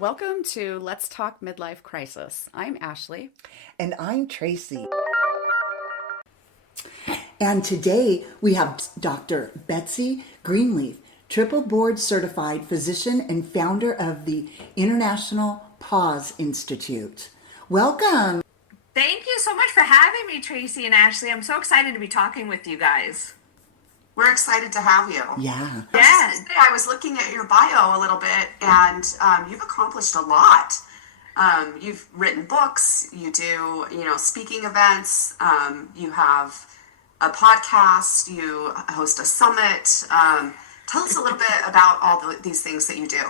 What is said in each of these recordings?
Welcome to Let's Talk Midlife Crisis. I'm Ashley. And I'm Tracy. And today we have Dr. Betsy Greenleaf, triple board certified physician and founder of the International Pause Institute. Welcome. Thank you so much for having me, Tracy and Ashley. I'm so excited to be talking with you guys. We're excited to have you. Yeah. Yeah. I was looking at your bio a little bit, and you've accomplished a lot. You've written books. You do, speaking events. You have a podcast. You host a summit. Tell us a little bit about all these things that you do.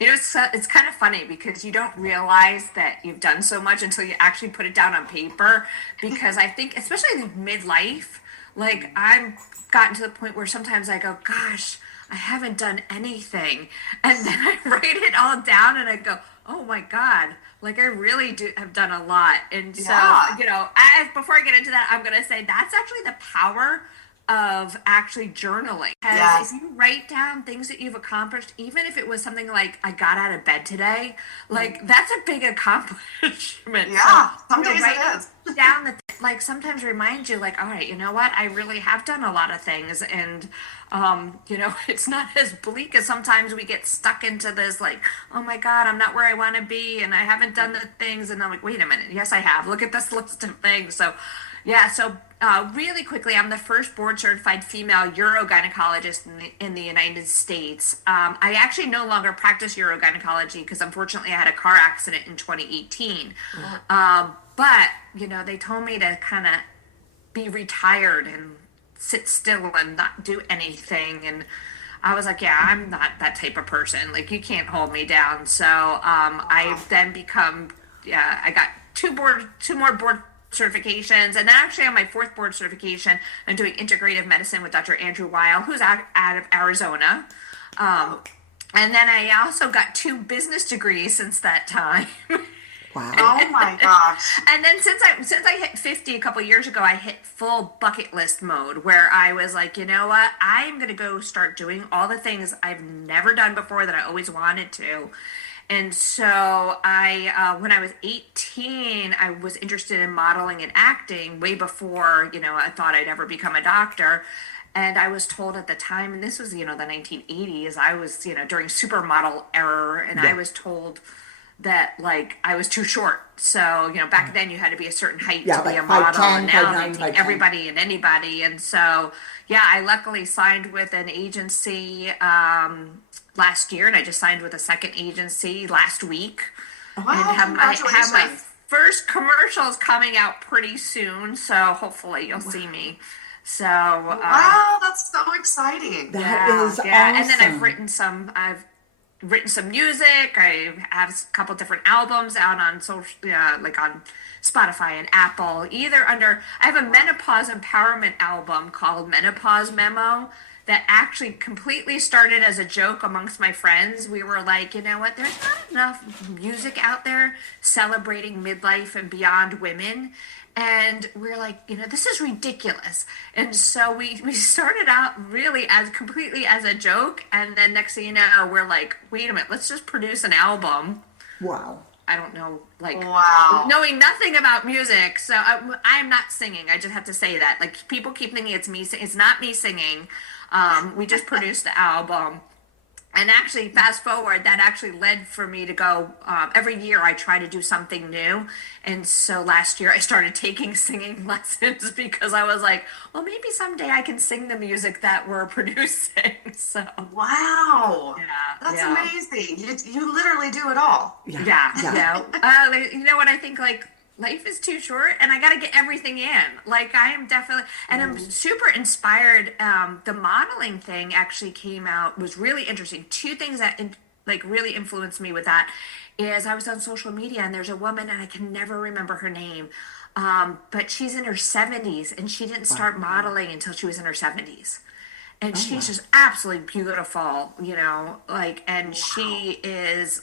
It's kind of funny because you don't realize that you've done so much until you actually put it down on paper. Because I think, especially in midlife, I've gotten to the point where sometimes I go, gosh, I haven't done anything. And then I write it all down and I go, oh my God, I really have done a lot. And so, before I get into that, I'm going to say that's actually the power of actually journaling. Because if you write down things that you've accomplished, even if it was something like I got out of bed today, that's a big accomplishment. Yeah, so, some days it is. Down that sometimes remind you all right, you know what, I really have done a lot of things, and it's not as bleak as sometimes we get stuck into this oh my God, I'm not where I want to be and I haven't done the things, and I'm like, wait a minute, yes I have, look at this list of things. So really quickly, I'm the first board-certified female urogynecologist in the United States. I actually no longer practice urogynecology because unfortunately I had a car accident in 2018. But, they told me to kind of be retired and sit still and not do anything. And I was like, yeah, I'm not that type of person. You can't hold me down. So I've then I got two more board certifications, and then actually on my fourth board certification I'm doing integrative medicine with Dr. Andrew Weil, who's out of Arizona, and then I also got 2 business degrees since that time. Wow. Oh my gosh. And then since I hit 50 a couple years ago, I hit full bucket list mode, where I was like, you know what, I'm going to go start doing all the things I've never done before that I always wanted to. And so when I was 18, I was interested in modeling and acting way before, I thought I'd ever become a doctor. And I was told at the time, and this was, the 1980s, I was, during supermodel era, and I was told that I was too short. So, back then you had to be a certain height to be a model, and now they take everybody and anybody. And so, I luckily signed with an agency last year, and I just signed with a second agency last week. Wow, and have congratulations. my first commercials coming out pretty soon, so hopefully you'll see me. So wow, that's so exciting. That is awesome. And then I've written some music. I have a couple different albums out on social, on Spotify and Apple. I have a menopause empowerment album called Menopause Memo that actually completely started as a joke amongst my friends. We were like, you know what, there's not enough music out there celebrating midlife and beyond women. And we're like, this is ridiculous. And so we started out really completely as a joke. And then next thing you know, we're like, wait a minute, let's just produce an album. Wow. I don't know, wow. knowing nothing about music. So I'm not singing. I just have to say that. People keep thinking it's me. It's not me singing. We just produced the album. And actually, fast forward, that actually led for me to go, every year I try to do something new. And so last year I started taking singing lessons because I was like, well, maybe someday I can sing the music that we're producing. So wow. Yeah. That's amazing. You literally do it all. Yeah. You know what, I think life is too short and I got to get everything in. I am definitely, and I'm super inspired. The modeling thing actually was really interesting. 2 things that really influenced me with that is I was on social media and there's a woman, and I can never remember her name. But she's in her 70s and she didn't start modeling until she was in her 70s. And she's just absolutely beautiful, and she is,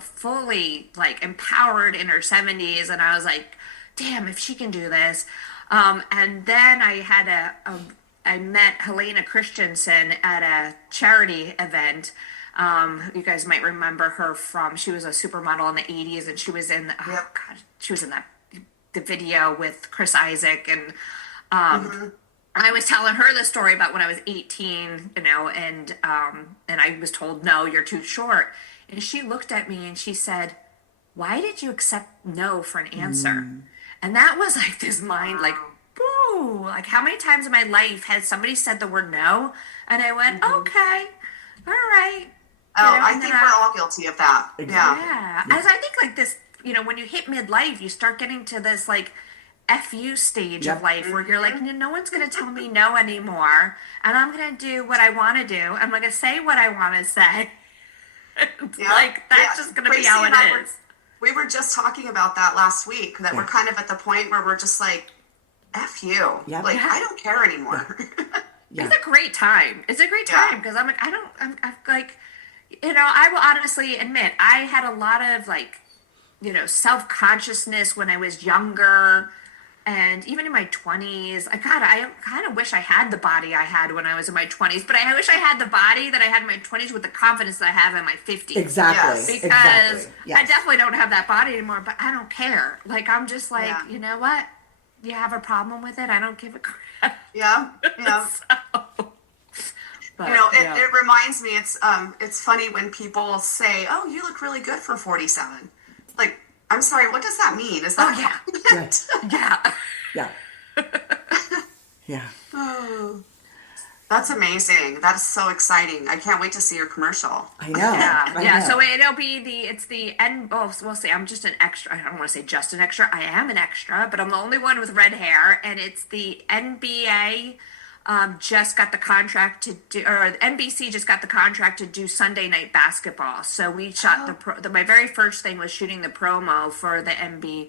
fully empowered in her 70s. And I was like, damn, if she can do this. And then I met Helena Christensen at a charity event You guys might remember her from, she was a supermodel in the 80s, and she was in, oh God, she was in the video with Chris Isaac. And I was telling her the story about when I was 18, and I was told, no, you're too short. And she looked at me and she said, why did you accept no for an answer? And that was like this mind, like, boo, like how many times in my life has somebody said the word no? And I went, okay, all right. Oh, I think we're all guilty of that. Exactly. Yeah. As I think like this, when you hit midlife, you start getting to this like FU stage of life where you're like, no one's going to tell me no anymore. And I'm going to do what I want to do. I'm going to say what I want to say. Like, that's just going to be how it is. We were just talking about that last week, that we're kind of at the point where we're just like, F you. Yep. Like, I don't care anymore. It's a great time. It's a great time because I'm like, I'm like, I will honestly admit, I had a lot of like, self-consciousness when I was younger. And even in my 20s, I kind of wish I had the body I had when I was in my 20s, but I wish I had the body that I had in my 20s with the confidence that I have in my 50s. Exactly. Because Yes. I definitely don't have that body anymore, but I don't care. Like, I'm just like, you know what? You have a problem with it? I don't give a crap. Yeah. But, it reminds me, it's funny when people say, oh, you look really good for 47. Like, I'm sorry, what does that mean? Is that Yeah. Oh, that's amazing. That is so exciting. I can't wait to see your commercial. I know. I know. So it'll be it's the end. Oh, we'll see. I'm just an extra. I don't want to say just an extra. I am an extra, but I'm the only one with red hair, and it's the NBA. Just got the contract to do, or NBC just got the contract to do Sunday night basketball. So we shot my very first thing was shooting the promo for the NBA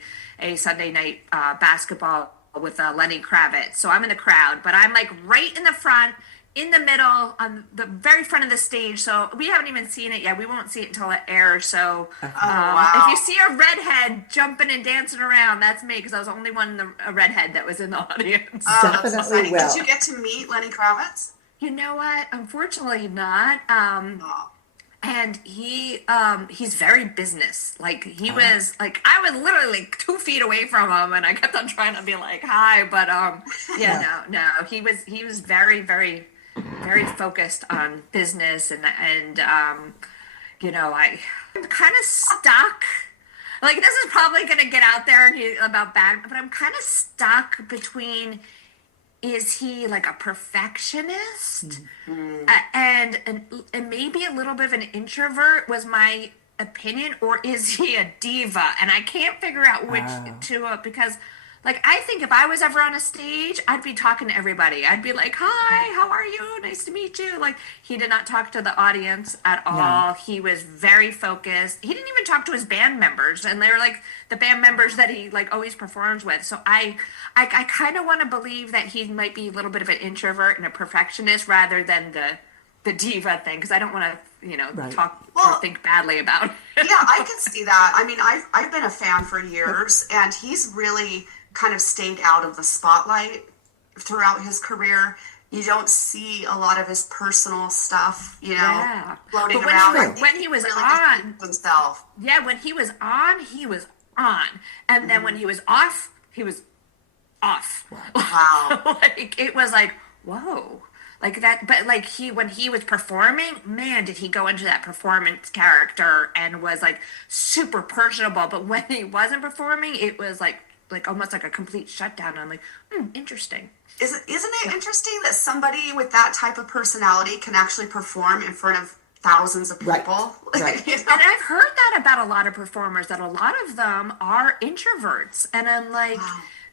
Sunday night basketball with Lenny Kravitz. So I'm in the crowd, but I'm like right in the front, in the middle, on the very front of the stage. So we haven't even seen it yet. We won't see it until it airs. So if you see a redhead jumping and dancing around, that's me, because I was the only one, a redhead that was in the audience. Definitely will. Did you get to meet Lenny Kravitz? You know what? Unfortunately not. And he's very business. Like, he was like, I was literally like 2 feet away from him, and I kept on trying to be like, hi, but no, he was very, very, very focused on business, and I'm kind of stuck. Like, this is probably gonna get out there about bad, but I'm kind of stuck between, is he like a perfectionist and maybe a little bit of an introvert was my opinion, or is he a diva? And I can't figure out which because like, I think if I was ever on a stage, I'd be talking to everybody. I'd be like, hi, how are you? Nice to meet you. Like, he did not talk to the audience at all. No. He was very focused. He didn't even talk to his band members. And they were like the band members that he like always performs with. So I kind of want to believe that he might be a little bit of an introvert and a perfectionist rather than the diva thing. Because I don't want to, talk or think badly about it. Yeah, I can see that. I mean, I've been a fan for years, and he's really kind of stayed out of the spotlight throughout his career. You don't see a lot of his personal stuff, floating around. When he was really on himself. Yeah, when he was on, he was on. And then when he was off, he was off. Wow. Like, it was like, whoa. Like that, but like when he was performing, man, did he go into that performance character and was like super personable. But when he wasn't performing, it was like almost like a complete shutdown. I'm like, interesting. Isn't it interesting that somebody with that type of personality can actually perform in front of thousands of people? Right. And I've heard that about a lot of performers, that a lot of them are introverts. And I'm like,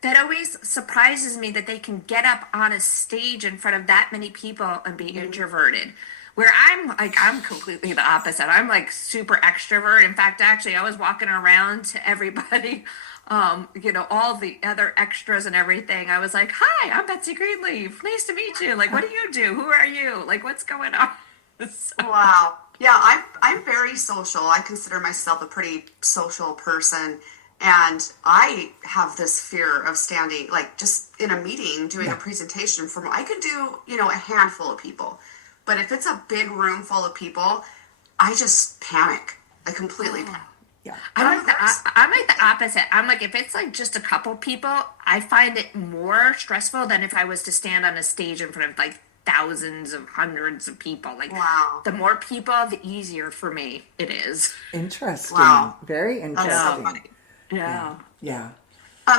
that always surprises me that they can get up on a stage in front of that many people and be introverted. Where I'm completely the opposite. I'm like super extrovert. In fact, actually, I was walking around to everybody, all the other extras and everything. I was like, hi, I'm Betsy Greenleaf. Nice to meet you. Like, what do you do? Who are you? Like, what's going on? Wow. Yeah, I'm very social. I consider myself a pretty social person. And I have this fear of standing, like just in a meeting, doing a presentation I could do, a handful of people. But if it's a big room full of people, I just panic. I completely panic. Yeah. I'm like the opposite. I'm like, if it's like just a couple people, I find it more stressful than if I was to stand on a stage in front of like thousands of hundreds of people. Like, Wow. the more people, the easier for me it is. Interesting. Wow. Very That's interesting. so funny. Yeah. Yeah.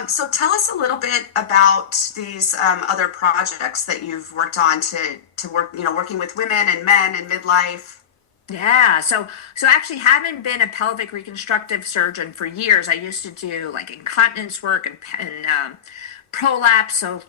So tell us a little bit about these other projects that you've worked on to work, working with women and men in midlife. Yeah, so actually, having been a pelvic reconstructive surgeon for years, I used to do like incontinence work and prolapse. So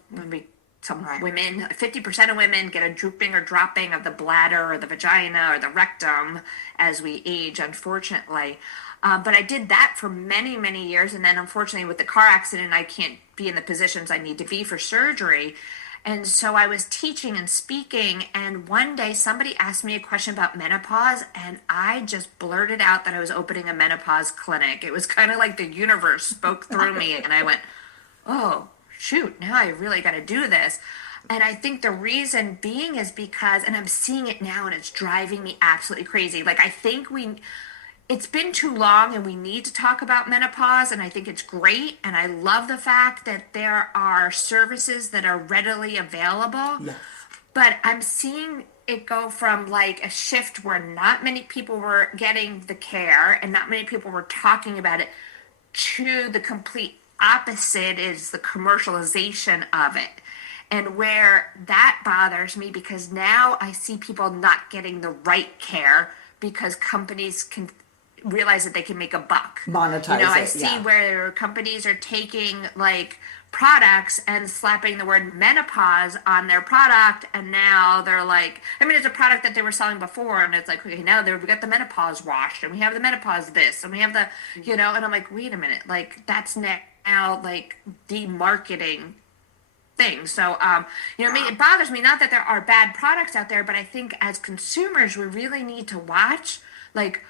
some Right. women, 50% of women get a drooping or dropping of the bladder or the vagina or the rectum as we age, unfortunately. But I did that for many, many years, and then unfortunately, with the car accident, I can't be in the positions I need to be for surgery. And so I was teaching and speaking, and one day somebody asked me a question about menopause, and I just blurted out that I was opening a menopause clinic. It was kind of like the universe spoke through me, and I went, oh, shoot, now I really got to do this. And I think the reason being is because, and I'm seeing it now, and it's driving me absolutely crazy. Like, I think it's been too long and we need to talk about menopause, and I think it's great, and I love the fact that there are services that are readily available. Yes. But I'm seeing it go from like a shift where not many people were getting the care and not many people were talking about it, to the complete opposite is the commercialization of it. And where that bothers me, because now I see people not getting the right care because companies can realize that they can make a buck. Monetize I it, see yeah. where companies are taking like products and slapping the word menopause on their product, and now they're like, I mean, it's a product that they were selling before, and it's like, okay, now we've got the menopause wash, and we have the menopause this, and we have the, and I'm like, wait a minute, like that's now like the marketing thing. So, it bothers me, not that there are bad products out there, but I think as consumers, we really need to watch, like,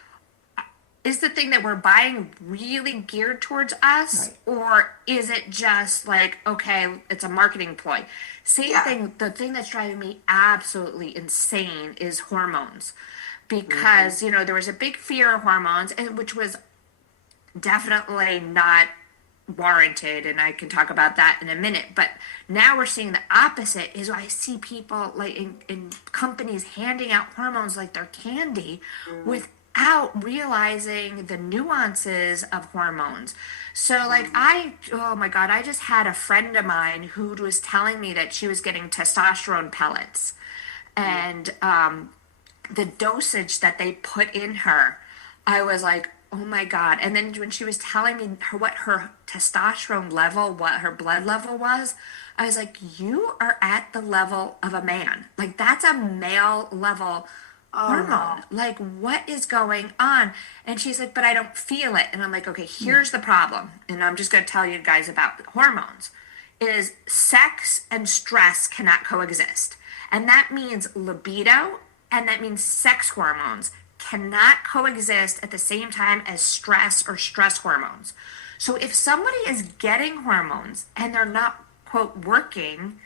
is the thing that we're buying really geared towards us, Right. or is it just like, okay, it's a marketing ploy? Same Yeah. thing. The thing that's driving me absolutely insane is hormones, because there was a big fear of hormones, and which was definitely not warranted, and I can talk about that in a minute. But now we're seeing the opposite. Is I see people like in companies handing out hormones like they're candy, without realizing the nuances of hormones. So like oh my God, I just had a friend of mine who was telling me that she was getting testosterone pellets, and the dosage that they put in her, I was like, oh my God. And then when she was telling me what her testosterone level, what her blood level was, I was like, you are at the level of a man. Like, that's a male level hormone. Like, what is going on? And she's like, but I don't feel it. And I'm like, okay, here's the problem. And I'm just going to tell you guys about hormones. Is sex and stress cannot coexist. And that means libido, and that means sex hormones cannot coexist at the same time as stress or stress hormones. So if somebody is getting hormones and they're not, quote, working,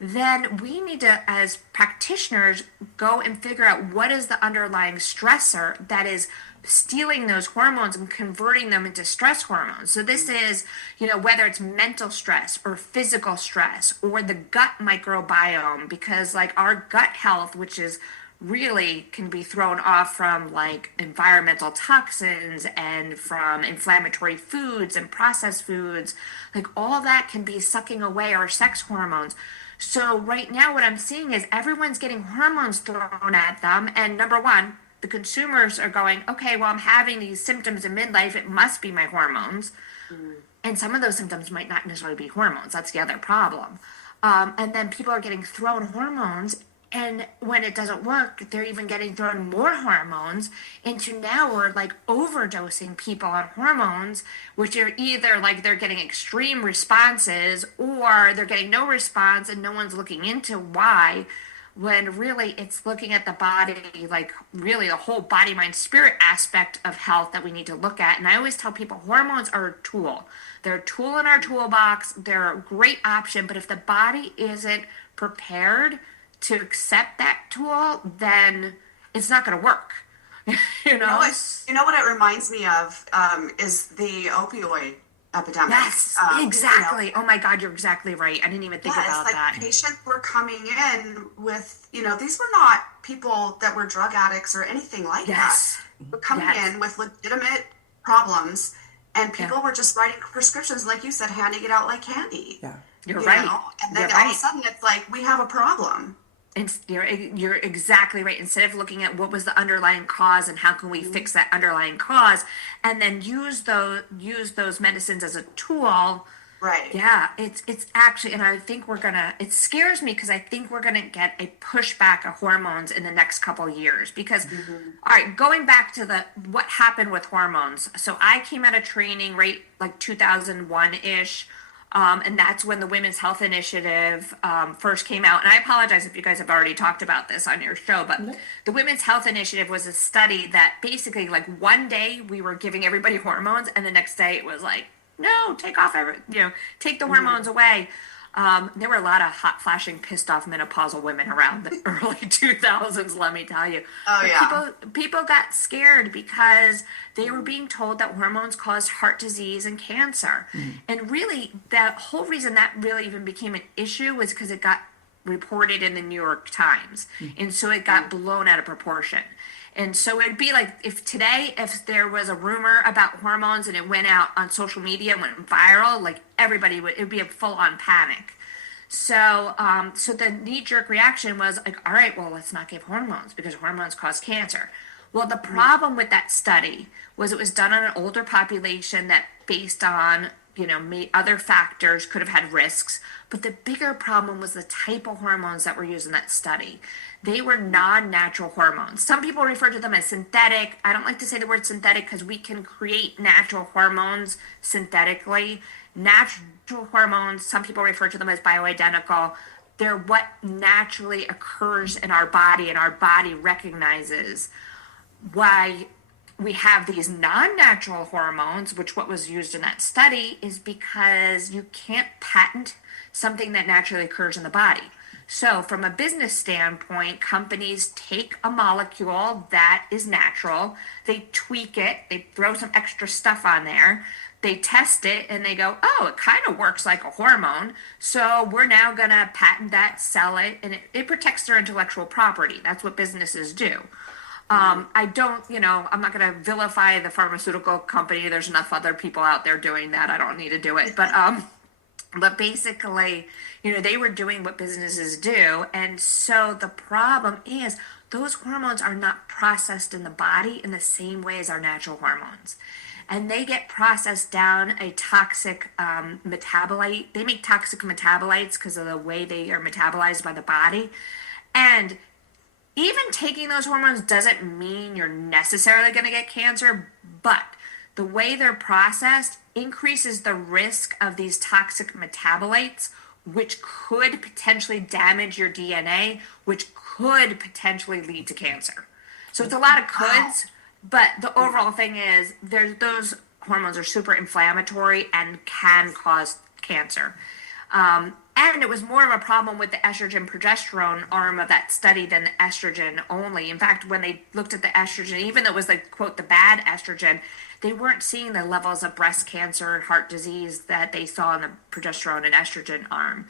then we need to, as practitioners, go and figure out what is the underlying stressor that is stealing those hormones and converting them into stress hormones. So this is, whether it's mental stress or physical stress or the gut microbiome, because like our gut health, which is really can be thrown off from like environmental toxins and from inflammatory foods and processed foods, like all that can be sucking away our sex hormones. So right now what I'm seeing is everyone's getting hormones thrown at them, and number one, the consumers are going, okay, well, I'm having these symptoms in midlife, it must be my hormones. And some of those symptoms might not necessarily be hormones. That's the other problem. And then people are getting thrown hormones, and when it doesn't work, they're even getting thrown more hormones into, now we're like overdosing people on hormones, which are either like they're getting extreme responses or they're getting no response and no one's looking into why, when really it's looking at the body, like really the whole body, mind, spirit aspect of health that we need to look at. And I always tell people hormones are a tool. They're a tool in our toolbox. They're a great option. But if the body isn't prepared to accept that tool, then it's not going to work. You You know know? what it reminds me of is the opioid epidemic. Yes, exactly. Oh my God, you're exactly right. I didn't even think Yeah, it's about like that. patients were coming in with, these were not people that were drug addicts or anything like that. Yes. Were coming Yes. in with legitimate problems, and Yeah. people were just writing prescriptions, like you said, handing it out like candy. Yeah. You're right. And You're then all of a right. sudden it's like we have a problem. And you're exactly right. Instead of looking at what was the underlying cause and how can we fix that underlying cause, and then use those medicines as a tool. Right. Yeah, it's actually, and I think it scares me because I think we're gonna get a pushback of hormones in the next couple of years. Because, all right, going back to what happened with hormones. So I came out of training right like 2001-ish. And that's when the Women's Health Initiative first came out. And I apologize if you guys have already talked about this on your show, but the Women's Health Initiative was a study that basically, like, one day we were giving everybody hormones, and the next day it was like, no, take the hormones away. There were a lot of hot flashing, pissed off menopausal women around the early 2000s, let me tell you. Oh, But yeah. people got scared because they were being told that hormones caused heart disease and cancer. And really, the whole reason that really even became an issue was because it got reported in the New York Times. And so it got blown out of proportion. And so it'd be like if there was a rumor about hormones and it went out on social media, went viral, like it would be a full on panic. So, so the knee-jerk reaction was like, all right, well, let's not give hormones because hormones cause cancer. Well, the problem with that study was it was done on an older population that, based on, other factors, could have had risks. But the bigger problem was the type of hormones that were used in that study. They were non-natural hormones. Some people refer to them as synthetic. I don't like to say the word synthetic because we can create natural hormones synthetically. Natural hormones, some people refer to them as bioidentical. They're what naturally occurs in our body, and our body recognizes. Why we have these non-natural hormones, which what was used in that study, is because you can't patent something that naturally occurs in the body. So from a business standpoint, companies take a molecule that is natural, they tweak it, they throw some extra stuff on there, they test it, and they go, oh, it kind of works like a hormone, so we're now going to patent that, sell it, and it protects their intellectual property. That's what businesses do. I don't, I'm not going to vilify the pharmaceutical company. There's enough other people out there doing that. I don't need to do it. But basically, they were doing what businesses do. And so the problem is those hormones are not processed in the body in the same way as our natural hormones. And they get processed down a toxic metabolite. They make toxic metabolites because of the way they are metabolized by the body. And even taking those hormones doesn't mean you're necessarily going to get cancer, but the way they're processed increases the risk of these toxic metabolites, which could potentially damage your DNA, which could potentially lead to cancer. So it's a lot of coulds, but the overall thing is those hormones are super inflammatory and can cause cancer. And it was more of a problem with the estrogen progesterone arm of that study than the estrogen only. In fact, when they looked at the estrogen, even though it was like, quote, the bad estrogen, they weren't seeing the levels of breast cancer and heart disease that they saw in the progesterone and estrogen arm.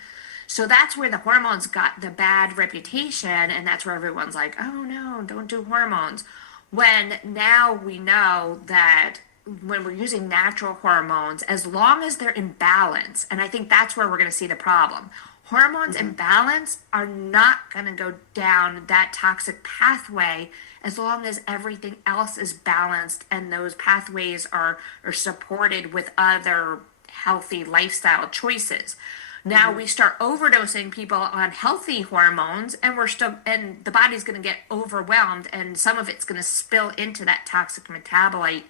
So that's where the hormones got the bad reputation, and that's where everyone's like, oh no, don't do hormones. When now we know that when we're using natural hormones, as long as they're in balance, and I think that's where we're going to see the problem. Hormones in balance are not going to go down that toxic pathway as long as everything else is balanced and those pathways are supported with other healthy lifestyle choices. Now we start overdosing people on healthy hormones, and the body's going to get overwhelmed, and some of it's going to spill into that toxic metabolite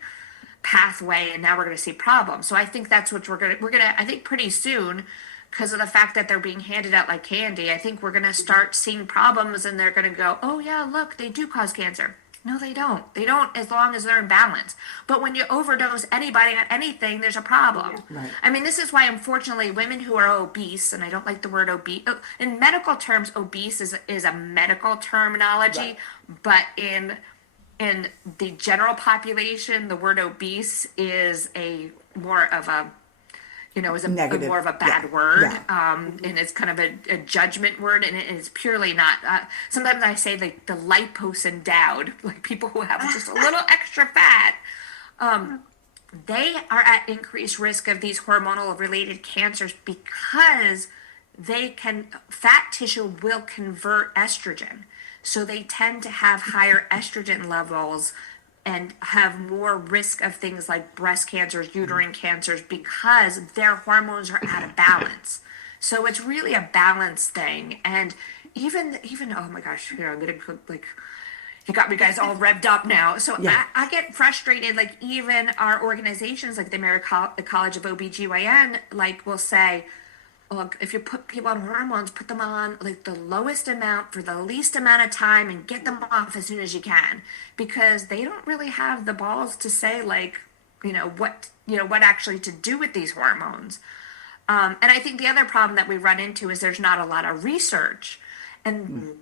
pathway, and now we're going to see problems. So I think that's what we're going to I think pretty soon, because of the fact that they're being handed out like candy, I think we're going to start seeing problems, and they're going to go, oh yeah, look, they do cause cancer. No, they don't. They don't, as long as they're in balance. But when you overdose anybody on anything, there's a problem. Right. I mean, this is why, unfortunately, women who are obese, and I don't like the word obese, in medical terms, obese is a medical terminology, Right. but in in the general population, the word obese is a more of a, is a Negative. more of a bad Yeah. word. Yeah. And it's kind of a judgment word, and it is purely not. Sometimes I say like the lipose endowed, like people who have just a little extra fat. They are at increased risk of these hormonal related cancers because fat tissue will convert estrogen. So they tend to have higher estrogen levels and have more risk of things like breast cancers, uterine cancers, because their hormones are out of balance. So it's really a balance thing. And even oh my gosh, I'm gonna like, you got me guys all revved up now. So Yeah. I get frustrated, like even our organizations like the American College of OBGYN like will say, look, if you put people on hormones, put them on like the lowest amount for the least amount of time and get them off as soon as you can, because they don't really have the balls to say like, what actually to do with these hormones. And I think the other problem that we run into is there's not a lot of research, and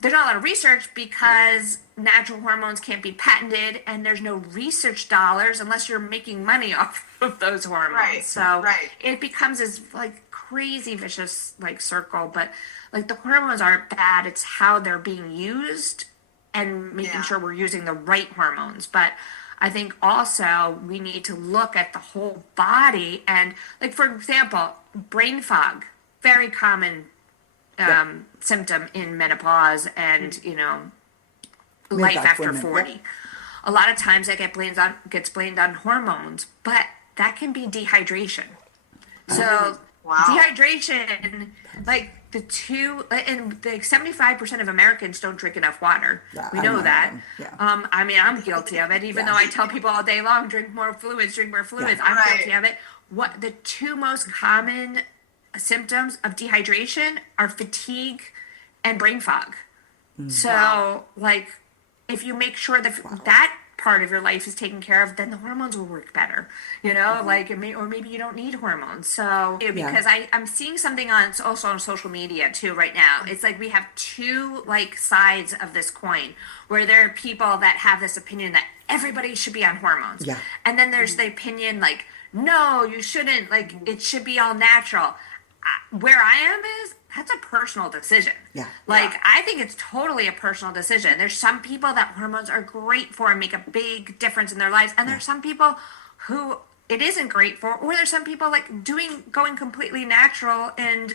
there's not a lot of research because natural hormones can't be patented, and there's no research dollars unless you're making money off of those hormones. Right, So right. it becomes this like crazy vicious like circle. But like the hormones aren't bad; it's how they're being used and making sure we're using the right hormones. But I think also we need to look at the whole body, and like for example, brain fog, very common symptom in menopause and life Midlife after women, 40. yep. A lot of times that gets blamed on hormones, but that can be dehydration. So Wow. dehydration, like the 75% of Americans don't drink enough water. Yeah, We I know know that. that. Yeah. I mean, I'm guilty of it, even though I tell people all day long, drink more fluids. Yeah. I'm Right. guilty of it. What the two most common symptoms of dehydration are fatigue and brain fog. So, like, if you make sure that that part of your life is taken care of, then the hormones will work better. Like, or maybe you don't need hormones. So, because I'm seeing something also on social media too right now. It's like we have two like sides of this coin, where there are people that have this opinion that everybody should be on hormones, Yeah. and then there's the opinion like, no, you shouldn't. Like, it should be all natural. Where I am is that's a personal decision. Yeah. Like, I think it's totally a personal decision. There's some people that hormones are great for and make a big difference in their lives. And there's some people who it isn't great for, or there's some people like going completely natural and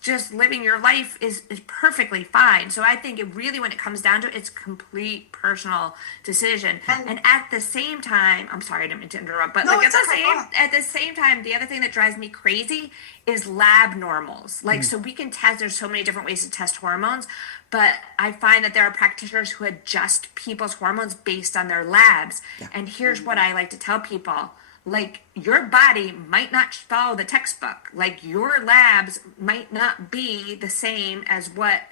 just living your life is perfectly fine. So I think it really, when it comes down to it, it's complete personal decision. And at the same time, I'm sorry, I didn't mean to interrupt, but No, like it's okay, go ahead. at the same time, the other thing that drives me crazy is lab normals. Like, so we can test, there's so many different ways to test hormones, but I find that there are practitioners who adjust people's hormones based on their labs. Yeah. And here's what I like to tell people. Like, your body might not follow the textbook. Like, your labs might not be the same as what,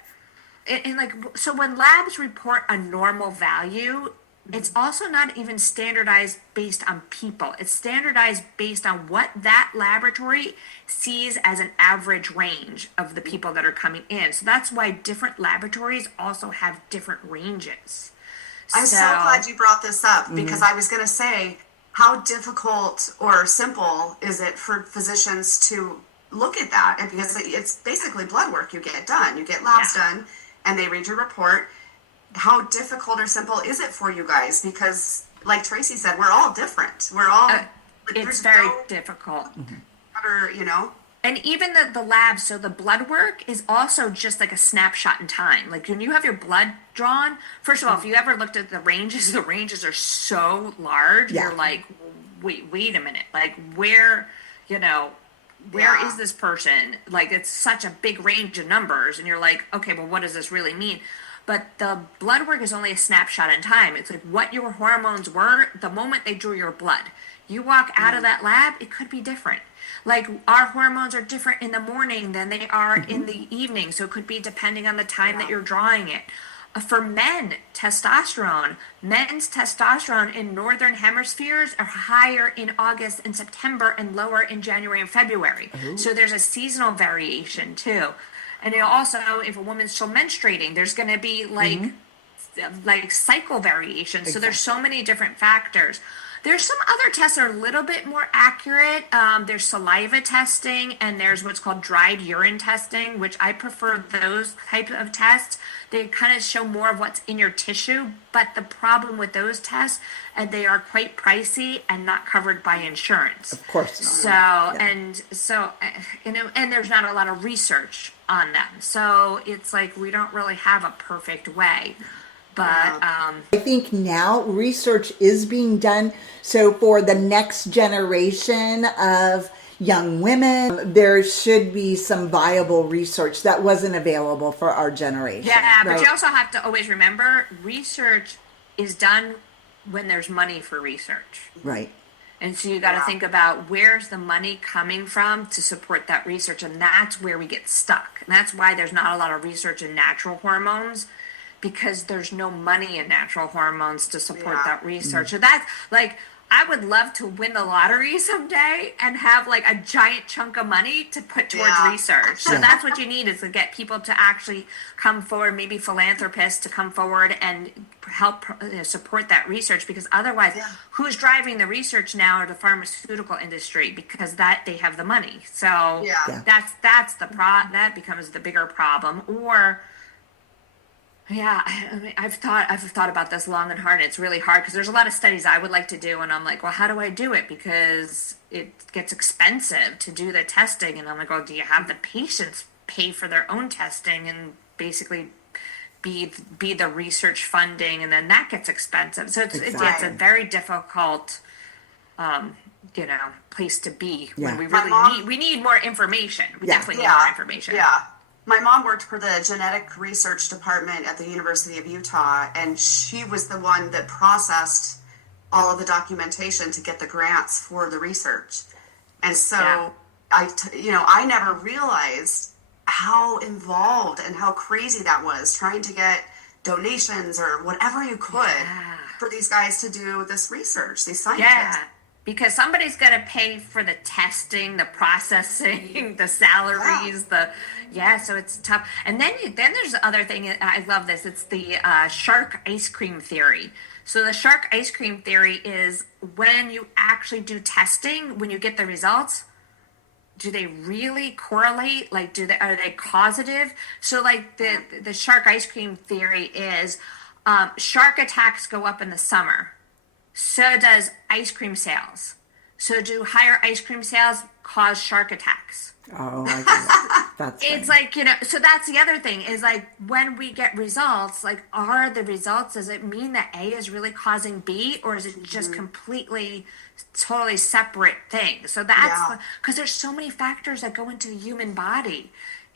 and like, so when labs report a normal value, it's also not even standardized based on people. It's standardized based on what that laboratory sees as an average range of the people that are coming in. So that's why different laboratories also have different ranges. I'm so glad you brought this up, because I was going to say, how difficult or simple is it for physicians to look at that? And because it's basically blood work you get done. You get labs done and they read your report. How difficult or simple is it for you guys? Because like Tracy said, we're all different. We're all it's very difficult. And even the labs, so the blood work is also just like a snapshot in time. Like when you have your blood drawn, first of all, if you ever looked at the ranges are so large. Yeah. You're like, wait a minute. Like where is this person? Like it's such a big range of numbers. And you're like, okay, well, what does this really mean? But the blood work is only a snapshot in time. It's like what your hormones were the moment they drew your blood. You walk out of that lab, it could be different. Like our hormones are different in the morning than they are in the evening. So it could be depending on the time that you're drawing it. For men's testosterone in northern hemispheres are higher in August and September and lower in January and February. So there's a seasonal variation too. And also, if a woman's still menstruating, there's going to be like like cycle variation. So there's so many different factors. There's some other tests that are a little bit more accurate. There's saliva testing, and there's what's called dried urine testing, which I prefer those types of tests. They kind of show more of what's in your tissue, but the problem with those tests, they are quite pricey and not covered by insurance. Of course not. So, and there's not a lot of research on them. So it's like we don't really have a perfect way. But I think now research is being done. So for the next generation of young women, there should be some viable research that wasn't available for our generation. yeah, but right? you also have to always remember research is done when there's money for research. Right. And so you got to think about where's the money coming from to support that research. And that's where we get stuck. And that's why there's not a lot of research in natural hormones, because there's no money in natural hormones to support that research. So that's like, I would love to win the lottery someday and have like a giant chunk of money to put towards research. So that's what you need, is to get people to actually come forward, maybe philanthropists to come forward and help support that research, because otherwise who's driving the research now are the pharmaceutical industry, because that they have the money. So that's the that becomes the bigger problem. Or I mean, I've thought about this long and hard. And it's really hard because there's a lot of studies I would like to do, and I'm like, well, how do I do it? Because it gets expensive to do the testing, and I'm like, well, do you have the patients pay for their own testing and basically be the research funding, and then that gets expensive. So it's a very difficult, place to be when we really need more information. We definitely need more information. Yeah. My mom worked for the genetic research department at the University of Utah, and she was the one that processed all of the documentation to get the grants for the research. And so I never realized how involved and how crazy that was, trying to get donations or whatever you could for these guys to do this research, these scientists. Yeah. Because somebody's got to pay for the testing, the processing, the salaries, so it's tough. And then there's the other thing. I love this. It's the shark ice cream theory. So the shark ice cream theory is when you actually do testing, when you get the results, do they really correlate? Like, are they causative? So like the shark ice cream theory is shark attacks go up in the summer. So does I cream sales. So do higher ice cream sales cause shark attacks? Oh, I get it. That's it's like, so that's the other thing is like when we get results, like are the results, does it mean that A is really causing B, or is it just completely, totally separate things? So that's because there's so many factors that go into the human body.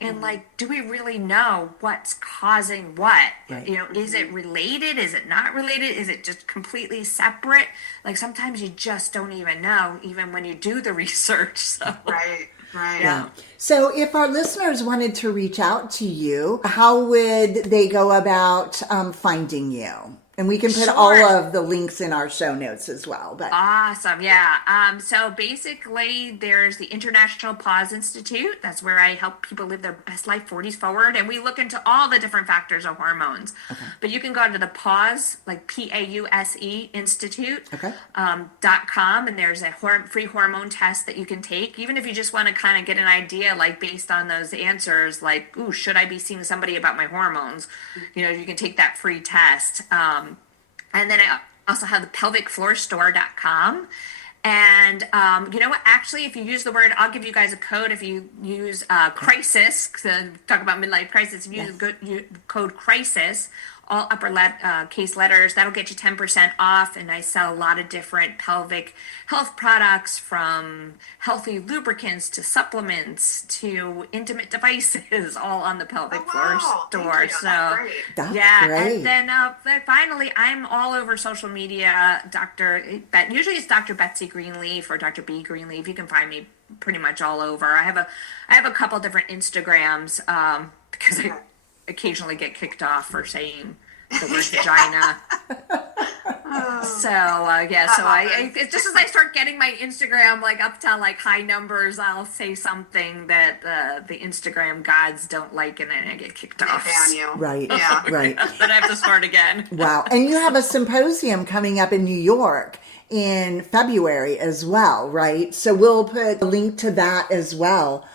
And like, do we really know what's causing what? Right. Is it related? Is it not related? Is it just completely separate? Like sometimes you just don't even know, even when you do the research. So. Right. Yeah. So if our listeners wanted to reach out to you, how would they go about finding you? And we can put all of the links in our show notes as well. But awesome. Yeah. So basically there's the International Pause Institute. That's where I help people live their best life 40s forward. And we look into all the different factors of hormones. Okay. But you can go to the Pause, like PAUSE Institute, .com. And there's a free hormone test that you can take. Even if you just want to kind of get an idea, like based on those answers, like, ooh, should I be seeing somebody about my hormones? You can take that free test. And then I also have the pelvicfloorstore.com. And you know what? Actually, if you use the word, I'll give you guys a code. If you use crisis, to talk about midlife crisis, if you use the code crisis, all case letters, that'll get you 10% off. And I sell a lot of different pelvic health products, from healthy lubricants to supplements to intimate devices, all on the Pelvic Floor Store. So that's great. And then finally, I'm all over social media. Usually it's Dr. Betsy Greenleaf or Dr. B Greenleaf. You can find me pretty much all over. I have a couple different Instagrams because I occasionally get kicked off for saying the word vagina. So it's just as I start getting my Instagram like up to like high numbers, I'll say something that the Instagram gods don't like, and then I get kicked off. They ban you. Right. Yeah. Right. Then I have to start again. Wow. And you have a symposium coming up in New York in February as well, right? So we'll put a link to that as well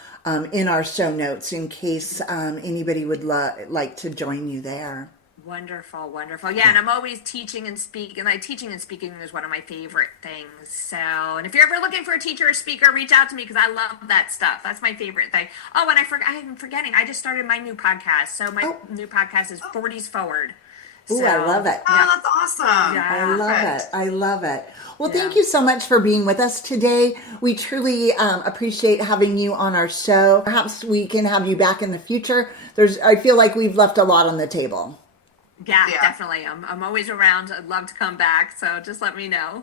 in our show notes in case anybody would like to join you there. Wonderful, wonderful. Yeah, and I'm always teaching and speaking. Like teaching and speaking is one of my favorite things. So, and if you're ever looking for a teacher or speaker, reach out to me because I love that stuff. That's my favorite thing. Oh, and I'm forgetting. I just started my new podcast. So my new podcast is 40s Forward. Ooh, I love it. Oh, that's awesome. Yeah. I love it. I love it. Well, Yeah. thank you so much for being with us today. We truly appreciate having you on our show. Perhaps we can have you back in the future. I feel like we've left a lot on the table. Yeah, Yeah. definitely. I'm always around. I'd love to come back. So just let me know.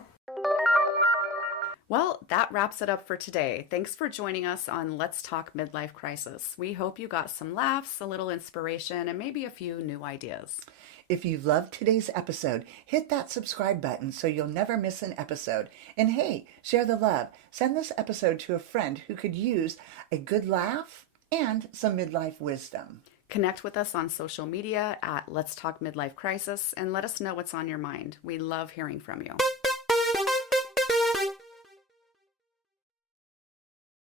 Well, that wraps it up for today. Thanks for joining us on Let's Talk Midlife Crisis. We hope you got some laughs, a little inspiration, and maybe a few new ideas. If you loved today's episode, hit that subscribe button so you'll never miss an episode. And hey, share the love. Send this episode to a friend who could use a good laugh and some midlife wisdom. Connect with us on social media at Let's Talk Midlife Crisis and let us know what's on your mind. We love hearing from you.